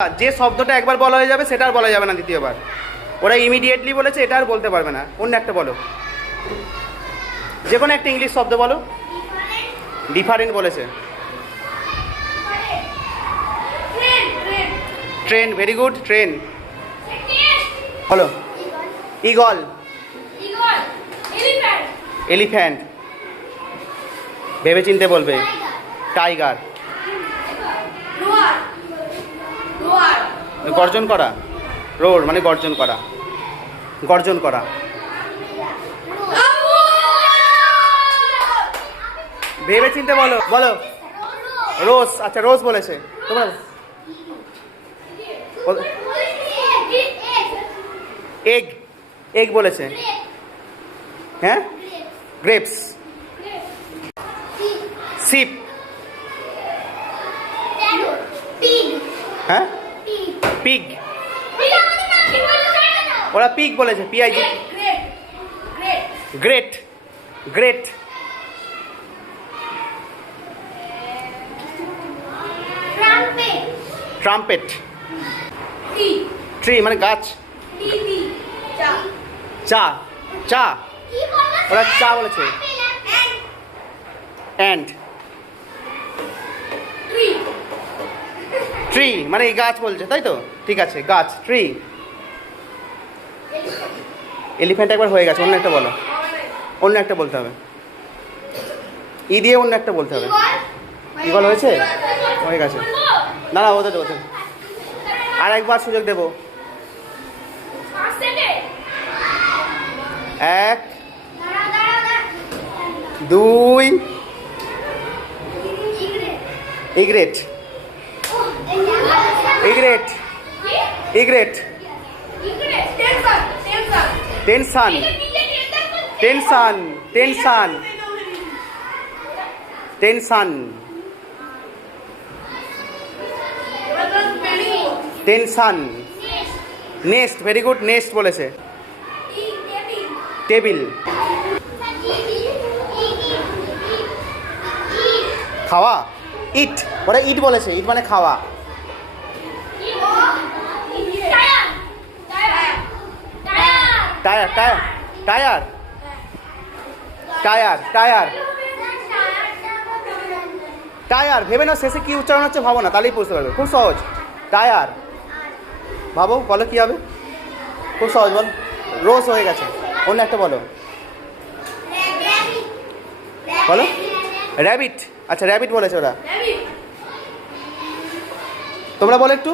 যে শব্দটা একবার বলা হয়ে যাবে সেটা আর বলা যাবে না দ্বিতীয়বার। ওরা ইমিডিয়েটলি বলেছে, এটা আর বলতে পারবে না। অন্য একটা বলো, যে কোনো একটা ইংলিশ শব্দ বলো। ডিফারেন্ট বলেছে। Train, very good, train. বলো। ইগল, এলিফ্যান্ট, ভেবে চিনতে বলবে। টাইগার, গর্জন করা। রোর মানে গর্জন করা, গর্জন করা। ভেবে চিনতে বলো, বলো। রোজ, আচ্ছা রোজ বলেছে। তোমরা এগ, এগ বলেছে। হ্যাঁ, গ্রেপস। শিপ, হ্যাঁ, পিগ। ওরা পিগ বলেছে, PIG. Great, great. Trumpet. Tree মানে গাছ। চা, চা। ওরা চা বলেছে। অ্যান্ড। ট্রি মানে এই গাছ বলছে, তাই তো? ঠিক আছে, গাছ, ট্রি। এলিফ্যান্ট একবার হয়ে গেছে, অন্য একটা বলো। অন্য একটা বলতে হবে, ই দিয়ে অন্য একটা বলতে হবে। ইগল হয়েছে, হয়ে গেছে। না না, ওদের ওদের আর একবার সুযোগ দেব। এক, দুই। Egret, egret, egret. Tension, tension, tension, tension, tension. Nest, very good, nest বলেছে। টেবিল। খাওয়া, ইট। ওরা ইট বলেছে, ইট মানে খাওয়া। Tyre, tyre, tyre, tyre, tyre, tyre. ভেবে না শেষে কি উচ্চারণ হচ্ছে ভাবো না, তাহলেই বুঝতে পারবে। খুব সহজ। টায়ার ভাবো, বলো কি হবে। খুব সহজ, বল। রোজ হয়ে গেছে, অন্য একটা বলো। বলো। র্যাবিট, আচ্ছা র্যাবিট বলেছে ওরা। তোমরা বলো একটু।